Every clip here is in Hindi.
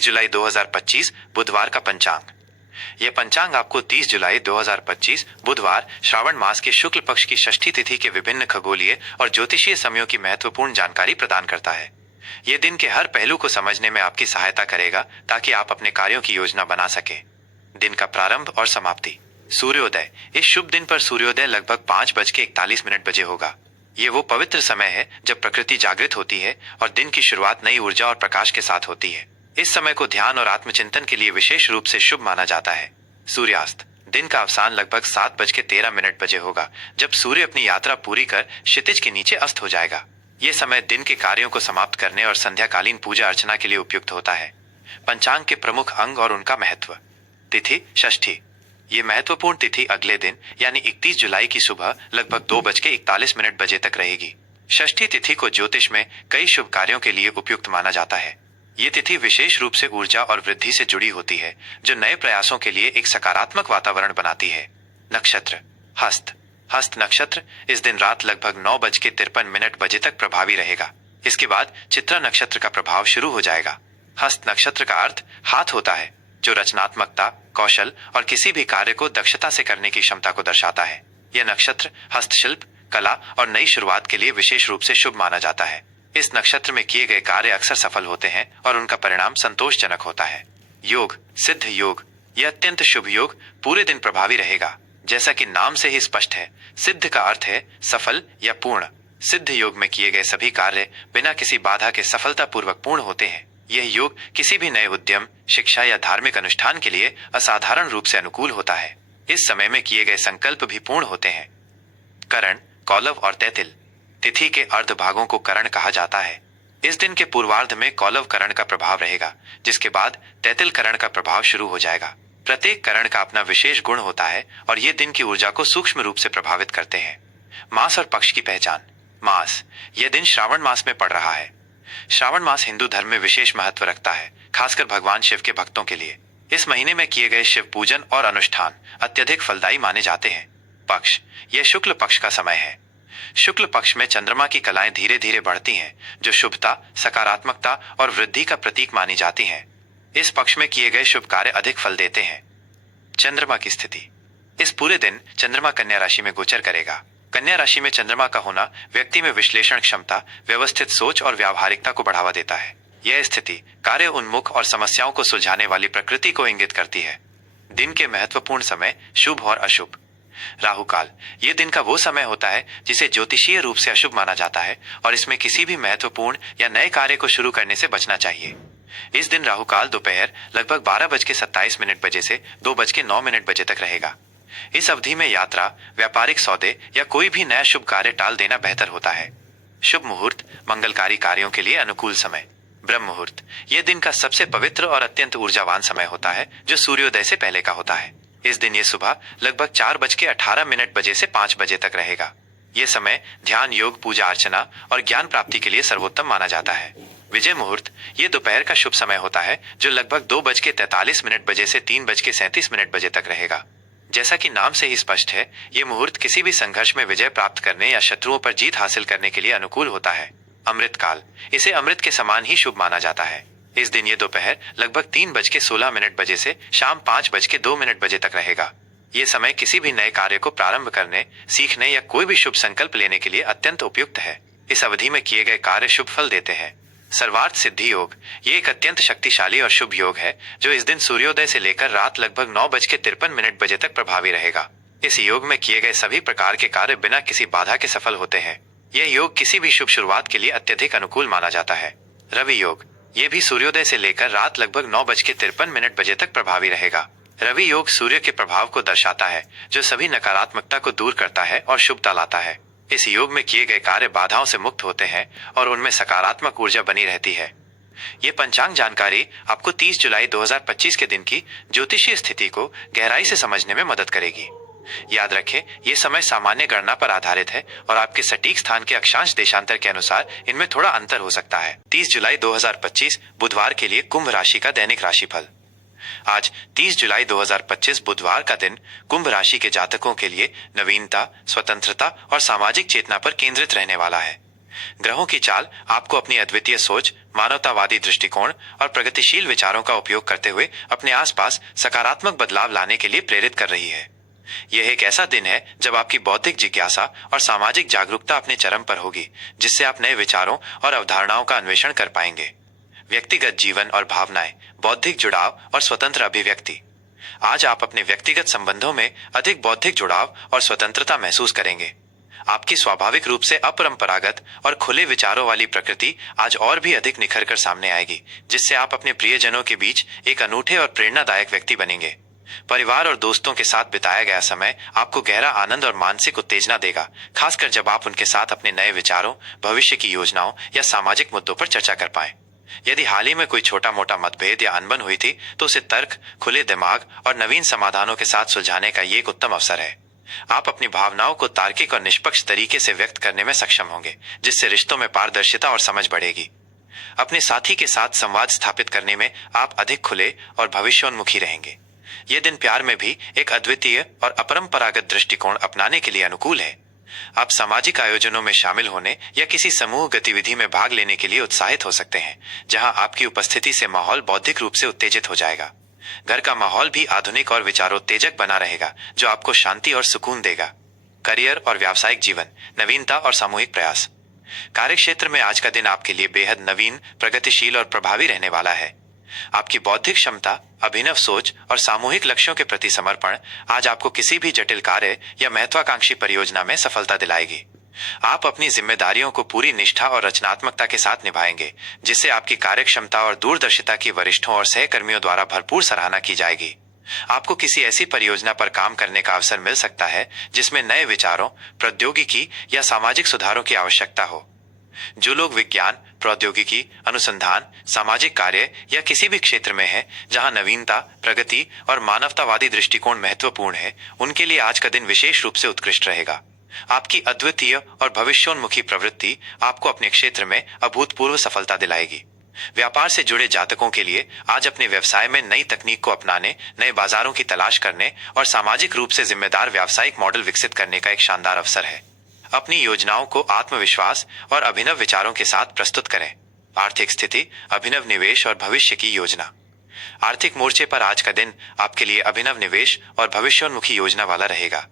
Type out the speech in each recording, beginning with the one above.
30 जुलाई 2025 बुधवार का पंचांग। यह पंचांग आपको 30 जुलाई 2025 बुधवार श्रावण मास के शुक्ल पक्ष की षष्ठी तिथि के विभिन्न खगोलीय और ज्योतिषीय समयों की महत्वपूर्ण जानकारी प्रदान करता है। यह दिन के हर पहलू को समझने में आपकी सहायता करेगा ताकि आप अपने कार्यों की योजना बना सके। दिन का प्रारंभ और समाप्ति। सूर्योदय। इस शुभ दिन पर सूर्योदय लगभग 5:41 बजे होगा। ये वो पवित्र समय है जब प्रकृति जागृत होती है और दिन की शुरुआत नई ऊर्जा और प्रकाश के साथ होती है। इस समय को ध्यान और आत्मचिंतन के लिए विशेष रूप से शुभ माना जाता है। सूर्यास्त। दिन का अवसान लगभग 7:13 बजे होगा, जब सूर्य अपनी यात्रा पूरी कर क्षितिज के नीचे अस्त हो जाएगा। ये समय दिन के कार्यों को समाप्त करने और संध्याकालीन पूजा अर्चना के लिए उपयुक्त होता है। पंचांग के प्रमुख अंग और उनका महत्व। तिथि षष्ठी। ये महत्वपूर्ण तिथि अगले दिन यानी 31 जुलाई की सुबह लगभग 2:41 बजे तक रहेगी। षष्ठी तिथि को ज्योतिष में कई शुभ कार्यों के लिए उपयुक्त माना जाता है। ये तिथि विशेष रूप से ऊर्जा और वृद्धि से जुड़ी होती है, जो नए प्रयासों के लिए एक सकारात्मक वातावरण बनाती है। नक्षत्र। हस्त। हस्त नक्षत्र इस दिन रात लगभग 9:53 बजे तक प्रभावी रहेगा। इसके बाद चित्रा नक्षत्र का प्रभाव शुरू हो जाएगा। हस्त नक्षत्र का अर्थ हाथ होता है, जो रचनात्मकता, कौशल और किसी भी कार्य को दक्षता से करने की क्षमता को दर्शाता है। यह नक्षत्र हस्तशिल्प, कला और नई शुरुआत के लिए विशेष रूप से शुभ माना जाता है। इस नक्षत्र में किए गए कार्य अक्सर सफल होते हैं और उनका परिणाम संतोषजनक होता है। योग। सिद्ध योग। यह अत्यंत शुभ योग पूरे दिन प्रभावी रहेगा। जैसा कि नाम से ही स्पष्ट है, सिद्ध का अर्थ है सफल या पूर्ण। सिद्ध योग में किए गए सभी कार्य बिना किसी बाधा के सफलतापूर्वक पूर्ण होते हैं। यह योग किसी भी नए उद्यम, शिक्षा या धार्मिक अनुष्ठान के लिए असाधारण रूप से अनुकूल होता है। इस समय में किए गए संकल्प भी पूर्ण होते हैं। करण, कौलव और तैतिल। तिथि के अर्ध भागों को करण कहा जाता है। इस दिन के पूर्वार्ध में कौलव करण का प्रभाव रहेगा, जिसके बाद तैतिल करण का प्रभाव शुरू हो जाएगा। प्रत्येक करण का अपना विशेष गुण होता है और ये दिन की ऊर्जा को सूक्ष्म रूप से प्रभावित करते हैं। मास और पक्ष की पहचान। मास। यह दिन श्रावण मास में पड़ रहा है। श्रावण मास हिंदू धर्म में विशेष महत्व रखता है, खासकर भगवान शिव के भक्तों के लिए। इस महीने में किए गए शिव पूजन और अनुष्ठान अत्यधिक फलदायी माने जाते हैं। पक्ष। यह शुक्ल पक्ष का समय है। शुक्ल पक्ष में चंद्रमा की कलाएं धीरे धीरे बढ़ती हैं, जो शुभता, सकारात्मकता और वृद्धि का प्रतीक मानी जाती हैं। इस पक्ष में किए गए शुभ कार्य अधिक फल देते हैं। चंद्रमा की स्थिति। इस पूरे दिन चंद्रमा कन्या राशि में गोचर करेगा। कन्या राशि में चंद्रमा का होना व्यक्ति में विश्लेषण क्षमता, व्यवस्थित सोच और व्यावहारिकता को बढ़ावा देता है। यह स्थिति कार्य उन्मुख और समस्याओं को सुलझाने वाली प्रकृति को इंगित करती है। दिन के महत्वपूर्ण समय शुभ और अशुभ। राहु काल। ये दिन का वो समय होता है जिसे ज्योतिषीय रूप से अशुभ माना जाता है और इसमें किसी भी महत्वपूर्ण या नए कार्य को शुरू करने से बचना चाहिए। इस दिन राहु काल दोपहर लगभग 12:27 बजे से 2:09 बजे तक रहेगा। इस अवधि में यात्रा, व्यापारिक सौदे या कोई भी नया शुभ कार्य टाल देना बेहतर होता है। शुभ मुहूर्त। मंगलकारी कार्यों के लिए अनुकूल समय। ब्रह्म मुहूर्त। यह दिन का सबसे पवित्र और अत्यंत ऊर्जावान समय होता है, जो सूर्योदय से पहले का होता है। इस दिन ये सुबह लगभग 4:18 बजे से 5 बजे तक रहेगा। यह समय ध्यान, योग, पूजा अर्चना और ज्ञान प्राप्ति के लिए सर्वोत्तम माना जाता है। विजय मुहूर्त। ये दोपहर का शुभ समय होता है, जो लगभग 2:43 बजे से 3:37 बजे तक रहेगा। जैसा कि नाम से ही स्पष्ट है, ये मुहूर्त किसी भी संघर्ष में विजय प्राप्त करने या शत्रुओं पर जीत हासिल करने के लिए अनुकूल होता है। अमृत काल। इसे अमृत के समान ही शुभ माना जाता है। इस दिन ये दोपहर लगभग 3:16 बजे से शाम 5:02 बजे तक रहेगा। ये समय किसी भी नए कार्य को प्रारंभ करने, सीखने या कोई भी शुभ संकल्प लेने के लिए अत्यंत उपयुक्त है। इस अवधि में किए गए कार्य शुभ फल देते हैं। सर्वार्थ सिद्धि योग। ये एक अत्यंत शक्तिशाली और शुभ योग है, जो इस दिन सूर्योदय से लेकर रात लगभग 9:53 बजे तक प्रभावी रहेगा। इस योग में किए गए सभी प्रकार के कार्य बिना किसी बाधा के सफल होते हैं। यह योग किसी भी शुभ शुरुआत के लिए अत्यधिक अनुकूल माना जाता है। रवि योग। ये भी सूर्योदय से लेकर रात लगभग 9:53 बजे तक प्रभावी रहेगा। रवि योग सूर्य के प्रभाव को दर्शाता है, जो सभी नकारात्मकता को दूर करता है और शुभता लाता है। इस योग में किए गए कार्य बाधाओं से मुक्त होते हैं और उनमें सकारात्मक ऊर्जा बनी रहती है। ये पंचांग जानकारी आपको 30 जुलाई 2025 के दिन की ज्योतिषीय स्थिति को गहराई से समझने में मदद करेगी। याद रखें, ये समय सामान्य गणना पर आधारित है और आपके सटीक स्थान के अक्षांश देशांतर के अनुसार इनमें थोड़ा अंतर हो सकता है। 30 जुलाई 2025 बुधवार के लिए कुंभ राशि का दैनिक राशिफल। आज 30 जुलाई 2025 बुधवार का दिन कुंभ राशि के जातकों के लिए नवीनता, स्वतंत्रता और सामाजिक चेतना पर केंद्रित रहने वाला है। ग्रहों की चाल आपको अपनी अद्वितीय सोच, मानवतावादी दृष्टिकोण और प्रगतिशील विचारों का उपयोग करते हुए अपने आसपास सकारात्मक बदलाव लाने के लिए प्रेरित कर रही है। यह एक ऐसा दिन है जब आपकी बौद्धिक जिज्ञासा और सामाजिक जागरूकता अपने चरम पर होगी, जिससे आप नए विचारों और अवधारणाओं का अन्वेषण कर पाएंगे। व्यक्तिगत जीवन और भावनाएं, बौद्धिक जुड़ाव और स्वतंत्र अभिव्यक्ति। आज आप अपने व्यक्तिगत संबंधों में अधिक बौद्धिक जुड़ाव और स्वतंत्रता महसूस करेंगे। आपकी स्वाभाविक रूप से अपरंपरागत और खुले विचारों वाली प्रकृति आज और भी अधिक निखर कर सामने आएगी, जिससे आप अपने प्रियजनों के बीच एक अनूठे और प्रेरणादायक व्यक्ति बनेंगे। परिवार और दोस्तों के साथ बिताया गया समय आपको गहरा आनंद और मानसिक उत्तेजना देगा, खासकर जब आप उनके साथ अपने नए विचारों, भविष्य की योजनाओं या सामाजिक मुद्दों पर चर्चा कर पाएं। यदि हाल ही में कोई छोटा मोटा मतभेद या अनबन हुई थी, तो उसे तर्क, खुले दिमाग और नवीन समाधानों के साथ सुलझाने का ये एक उत्तम अवसर है। आप अपनी भावनाओं को तार्किक और निष्पक्ष तरीके से व्यक्त करने में सक्षम होंगे, जिससे रिश्तों में पारदर्शिता और समझ बढ़ेगी। अपने साथी के साथ संवाद स्थापित करने में आप अधिक खुले और भविष्योन्मुखी रहेंगे। यह दिन प्यार में भी एक अद्वितीय और अपरंपरागत दृष्टिकोण अपनाने के लिए अनुकूल है। आप सामाजिक आयोजनों में शामिल होने या किसी समूह गतिविधि में भाग लेने के लिए उत्साहित हो सकते हैं, जहां आपकी उपस्थिति से माहौल बौद्धिक रूप से उत्तेजित हो जाएगा। घर का माहौल भी आधुनिक और विचारोत्तेजक बना रहेगा, जो आपको शांति और सुकून देगा। करियर और व्यावसायिक जीवन, नवीनता और सामूहिक प्रयास। कार्यक्षेत्र में आज का दिन आपके लिए बेहद नवीन, प्रगतिशील और प्रभावी रहने वाला है। आपकी बौद्धिक क्षमता, अभिनव सोच और सामूहिक लक्ष्यों के प्रति समर्पण आज आपको किसी भी जटिल कार्य या महत्वाकांक्षी परियोजना में सफलता दिलाएगी। आप अपनी जिम्मेदारियों को पूरी निष्ठा और रचनात्मकता के साथ निभाएंगे, जिससे आपकी कार्यक्षमता और दूरदर्शिता की वरिष्ठों और सहकर्मियों द्वारा भरपूर सराहना की जाएगी। आपको किसी ऐसी परियोजना पर काम करने का अवसर मिल सकता है जिसमें नए विचारों, प्रौद्योगिकी या सामाजिक सुधारों की आवश्यकता हो। जो लोग विज्ञान, प्रौद्योगिकी, अनुसंधान, सामाजिक कार्य या किसी भी क्षेत्र में हैं, जहां नवीनता, प्रगति और मानवतावादी दृष्टिकोण महत्वपूर्ण है, उनके लिए आज का दिन विशेष रूप से उत्कृष्ट रहेगा। आपकी अद्वितीय और भविष्योन्मुखी प्रवृत्ति आपको अपने क्षेत्र में अभूतपूर्व सफलता दिलाएगी। व्यापार से जुड़े जातकों के लिए आज अपने व्यवसाय में नई तकनीक को अपनाने, नए बाजारों की तलाश करने और सामाजिक रूप से जिम्मेदार व्यावसायिक मॉडल विकसित करने का एक शानदार अवसर है। अपनी योजनाओं को आत्मविश्वास और अभिनव विचारों के साथ प्रस्तुत करें। आर्थिक स्थिति, अभिनव निवेश और भविष्य की योजना। आर्थिक मोर्चे पर आज का दिन आपके लिए अभिनव निवेश और भविष्योन्मुखी योजना वाला रहेगा।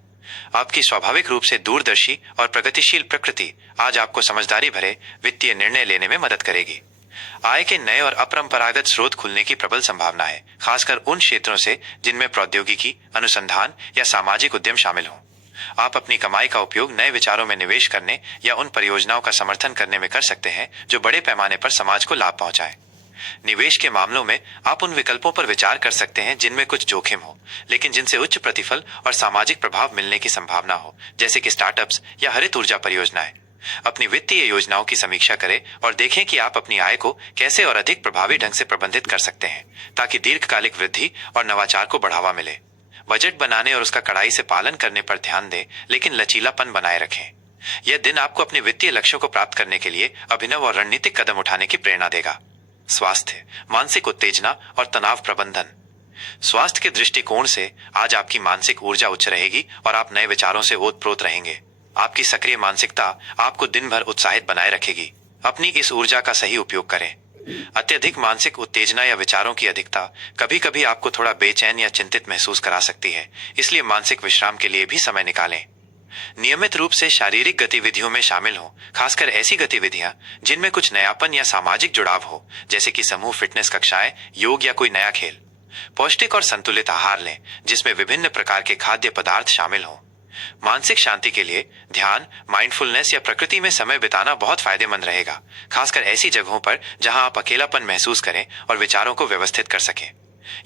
आपकी स्वाभाविक रूप से दूरदर्शी और प्रगतिशील प्रकृति आज आपको समझदारी भरे वित्तीय निर्णय लेने में मदद करेगी। आय के नए और अपरंपरागत स्रोत खुलने की प्रबल संभावना है, खासकर उन क्षेत्रों से जिनमें प्रौद्योगिकी, अनुसंधान या सामाजिक उद्यम शामिल हों। आप अपनी कमाई का उपयोग नए विचारों में निवेश करने या उन परियोजनाओं का समर्थन करने में कर सकते हैं जो बड़े पैमाने पर समाज को लाभ पहुंचाएं। निवेश के मामलों में आप उन विकल्पों पर विचार कर सकते हैं जिनमें कुछ जोखिम हो, लेकिन जिनसे उच्च प्रतिफल और सामाजिक प्रभाव मिलने की संभावना हो, जैसे कि स्टार्टअप्स या हरित ऊर्जा परियोजनाएं। अपनी वित्तीय योजनाओं की समीक्षा करें और देखें कि आप अपनी आय को कैसे और अधिक प्रभावी ढंग से प्रबंधित कर सकते हैं, ताकि दीर्घकालिक वृद्धि और नवाचार को बढ़ावा मिले। बजट बनाने और उसका कड़ाई से पालन करने पर ध्यान दें, लेकिन लचीलापन बनाए रखें। यह दिन आपको अपने वित्तीय लक्ष्यों को प्राप्त करने के लिए अभिनव और रणनीतिक कदम उठाने की प्रेरणा देगा। स्वास्थ्य, मानसिक उत्तेजना और तनाव प्रबंधन। स्वास्थ्य के दृष्टिकोण से आज आपकी मानसिक ऊर्जा उच्च रहेगी और आप नए विचारों से ओतप्रोत रहेंगे। आपकी सक्रिय मानसिकता आपको दिन भर उत्साहित बनाए रखेगी। अपनी इस ऊर्जा का सही उपयोग करें। अत्यधिक मानसिक उत्तेजना या विचारों की अधिकता कभी कभी आपको थोड़ा बेचैन या चिंतित महसूस करा सकती है, इसलिए मानसिक विश्राम के लिए भी समय निकालें। नियमित रूप से शारीरिक गतिविधियों में शामिल हो, खासकर ऐसी गतिविधियां जिनमें कुछ नयापन या सामाजिक जुड़ाव हो, जैसे कि समूह फिटनेस कक्षाएं, योग या कोई नया खेल। पौष्टिक और संतुलित आहार लें, जिसमें विभिन्न प्रकार के खाद्य पदार्थ शामिल हों। मानसिक शांति के लिए ध्यान, माइंडफुलनेस या प्रकृति में समय बिताना बहुत फायदेमंद रहेगा, खासकर ऐसी जगहों पर जहां आप अकेलापन महसूस करें और विचारों को व्यवस्थित कर सकें।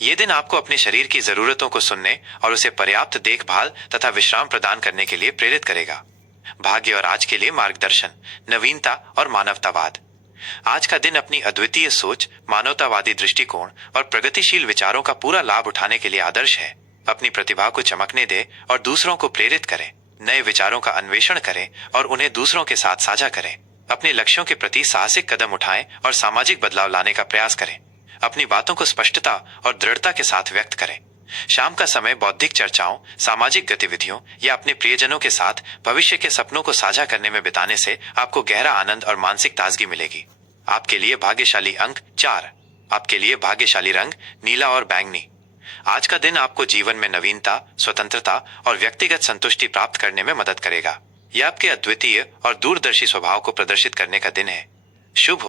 ये दिन आपको अपने शरीर की जरूरतों को सुनने और उसे पर्याप्त देखभाल तथा विश्राम प्रदान करने के लिए प्रेरित करेगा। भाग्य और आज के लिए मार्गदर्शन, नवीनता और मानवतावाद। आज का दिन अपनी अद्वितीय सोच, मानवतावादी दृष्टिकोण और प्रगतिशील विचारों का पूरा लाभ उठाने के लिए आदर्श है। अपनी प्रतिभा को चमकने दें और दूसरों को प्रेरित करें। नए विचारों का अन्वेषण करें और उन्हें दूसरों के साथ साझा करें। अपने लक्ष्यों के प्रति साहसिक कदम उठाएं और सामाजिक बदलाव लाने का प्रयास करें। अपनी बातों को स्पष्टता और दृढ़ता के साथ व्यक्त करें। शाम का समय बौद्धिक चर्चाओं, सामाजिक गतिविधियों या अपने प्रियजनों के साथ भविष्य के सपनों को साझा करने में बिताने से आपको गहरा आनंद और मानसिक ताजगी मिलेगी। आपके लिए भाग्यशाली अंक 4। आपके लिए भाग्यशाली रंग नीला और बैंगनी। आज का दिन आपको जीवन में नवीनता, स्वतंत्रता और व्यक्तिगत संतुष्टि प्राप्त करने में मदद करेगा। यह आपके अद्वितीय और दूरदर्शी स्वभाव को प्रदर्शित करने का दिन है। शुभ